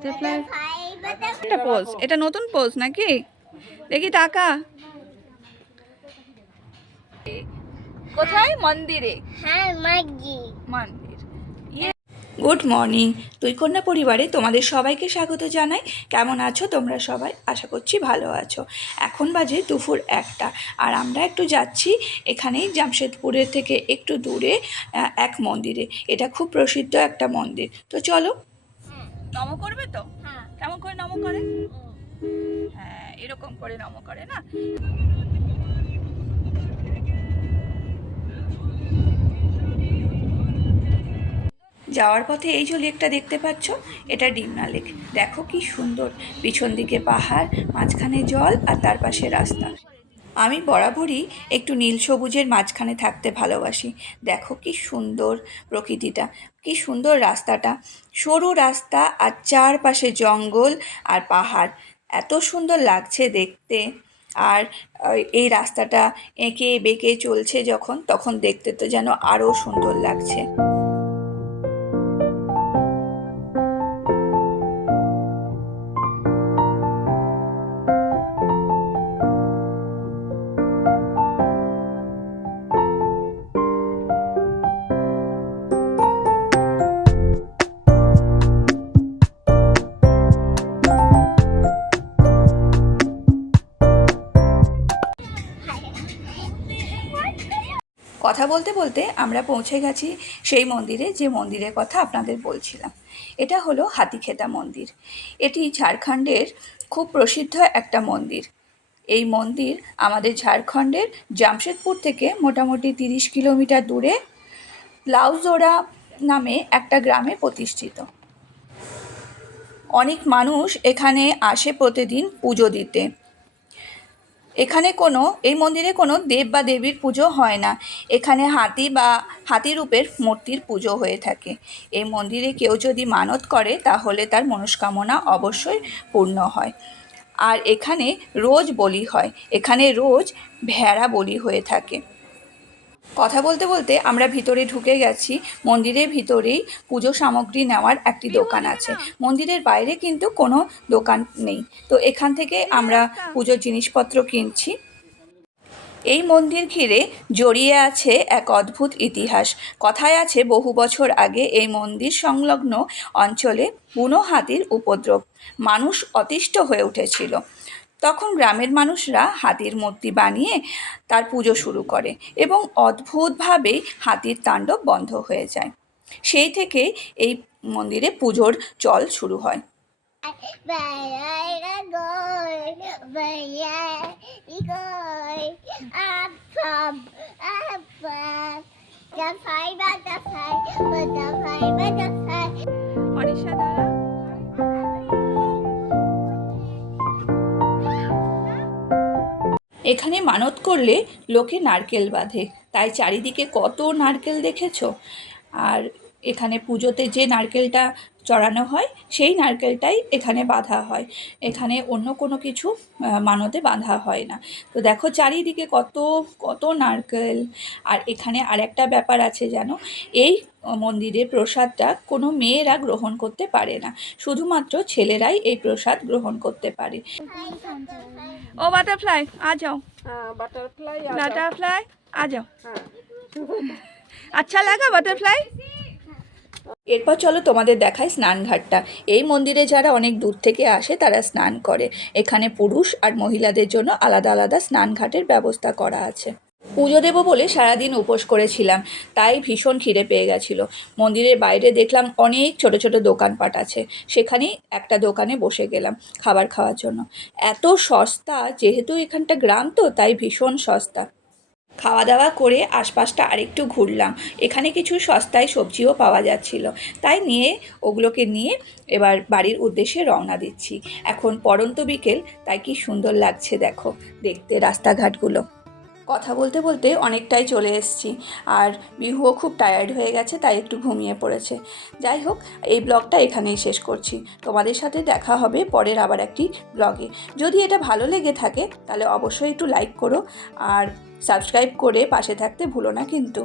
Butterfly একটা pose, এটা নতুন পোজ নাকি? দেখি টাকা কোথায়? মন্দিরে। হ্যাঁ, মন্দির। গুড মর্নিং, দুই কন্যা পরিবারে তোমাদের সবাইকে স্বাগত জানাই। কেমন আছো তোমরা সবাই? আশা করছি ভালো আছো। এখন বাজে দুপুর 1টা, আর আমরা একটু যাচ্ছি এখানেই জামশেদপুরের থেকে একটু দূরে এক মন্দিরে। এটা খুব প্রসিদ্ধ একটা মন্দির। তো চলো। নম করবে তো? কেমন করে নম করে? হ্যাঁ, এরকম করে নম করে না? যাওয়ার পথে এই যে লেকটা দেখতে পাচ্ছ, এটা ডিমনা লেক। দেখো কি সুন্দর, পিছন দিকে পাহাড়, মাঝখানে জল, আর তার পাশে রাস্তা। আমি বরাবরই একটু নীল সবুজের মাঝখানে থাকতে ভালোবাসি। দেখো কি সুন্দর প্রকৃতিটা, কি সুন্দর রাস্তাটা, সরু রাস্তা আর চারপাশে জঙ্গল আর পাহাড়। এত সুন্দর লাগছে দেখতে। আর এই রাস্তাটা এঁকে বেঁকে চলছে যখন, তখন দেখতে তো যেন আরও সুন্দর লাগছে। কথা বলতে বলতে আমরা পৌঁছে গেছি সেই মন্দিরে, যে মন্দিরের কথা আপনাদের বলছিলাম। এটা হলো হাতিখেদা মন্দির। এটি ঝাড়খণ্ডের খুব প্রসিদ্ধ একটা মন্দির। এই মন্দির আমাদের ঝাড়খণ্ডের জামশেদপুর থেকে মোটামুটি 30 কিলোমিটার দূরে লাউজোড়া নামে একটা গ্রামে প্রতিষ্ঠিত। অনেক মানুষ এখানে আসে প্রতিদিন পুজো দিতে। এখানে এই মন্দিরে কোনো দেব বা দেবীর পুজো হয় না। এখানে হাতি বা হাতি রূপের মূর্তির পুজো হয়ে থাকে। এই মন্দিরে কেউ যদি মানত করে তাহলে তার মনস্কামনা অবশ্যই পূর্ণ হয়। আর এখানে রোজ বলি হয়, এখানে রোজ ভেড়া বলি হয়ে থাকে। কথা বলতে বলতে আমরা ভিতরে ঢুকে গেছি। মন্দিরের ভিতরেই পুজো সামগ্রী নেওয়ার একটি দোকান আছে। মন্দিরের বাইরে কিন্তু কোনো দোকান নেই। তো এখান থেকে আমরা পুজোর জিনিসপত্র কিনছি। এই মন্দির ঘিরে জড়িয়ে আছে এক অদ্ভুত ইতিহাস। কথায় আছে বহু বছর আগে এই মন্দির সংলগ্ন অঞ্চলে বুনো হাতির উপদ্রব, মানুষ অতিষ্ঠ হয়ে উঠেছিল। তখন গ্রামের মানুষরা হাতির মূর্তি বানিয়ে তার পুজো শুরু করে এবং অদ্ভুতভাবেই হাতির তাণ্ডব বন্ধ হয়ে যায়। সেই থেকে এই মন্দিরে পুজোর চল শুরু হয়। এখানে মানত করলে লোকে নারকেল বাঁধে, তাই চারিদিকে কত নারকেল দেখেছো। আর এখানে পুজোতে যে নারকেলটা চড়ানো হয় সেই নারকেলটাই এখানে বাঁধা হয়। এখানে অন্য কোনো কিছু মানতে বাঁধা হয় না। তো দেখো চারিদিকে কত কত নারকেল। আর এখানে আরেকটা ব্যাপার আছে জানো, এই মন্দিরের প্রসাদটা কোনো মেয়েরা গ্রহণ করতে পারে না, শুধুমাত্র ছেলেরাই এই প্রসাদ গ্রহণ করতে পারে। ও বাটারফ্লাই आ जाओ, बटरफ्लाई आ जाओ। अच्छा लगा बटरफ्लाई। এরপর চলো তোমাদের দেখায় স্নানঘাটটা। এই মন্দিরে যারা অনেক দূর থেকে আসে তারা স্নান করে। এখানে পুরুষ আর মহিলাদের জন্য আলাদা আলাদা স্নানঘাটের ব্যবস্থা করা আছে। পুজো দেবো বলে সারাদিন উপোস করেছিলাম, তাই ভীষণ খিদে পেয়ে গেছিলো। মন্দিরের বাইরে দেখলাম অনেক ছোট ছোট দোকানপাট আছে, সেখানেই একটা দোকানে বসে গেলাম খাবার খাওয়ার জন্য। এত সস্তা, যেহেতু এখানটা গ্রাম তো তাই ভীষণ সস্তা। খাওয়া দাওয়া করে আশপাশটা আরেকটু ঘুরলাম। এখানে কিছু সস্তায় সবজিও পাওয়া যাচ্ছিল, তাই ওগুলোকে নিয়ে এবার বাড়ির উদ্দেশ্যে রওনা দিচ্ছি। এখন পড়ন্ত বিকেল, তাই কি সুন্দর লাগছে দেখো দেখতে রাস্তাঘাটগুলো। কথা বলতে বলতে অনেকটাই চলে এসেছি, আর বিহুও খুব টায়ার্ড হয়ে গেছে, তাই একটু ঘুমিয়ে পড়েছে। যাই হোক, এই ব্লগটা এখানেই শেষ করছি। তোমাদের সাথে দেখা হবে পরের আবার একটি ব্লগে। যদি এটা ভালো লেগে থাকে তাহলে অবশ্যই একটু লাইক করো, আর সাবস্ক্রাইব করে পাশে থাকতে ভুলো না কিন্তু।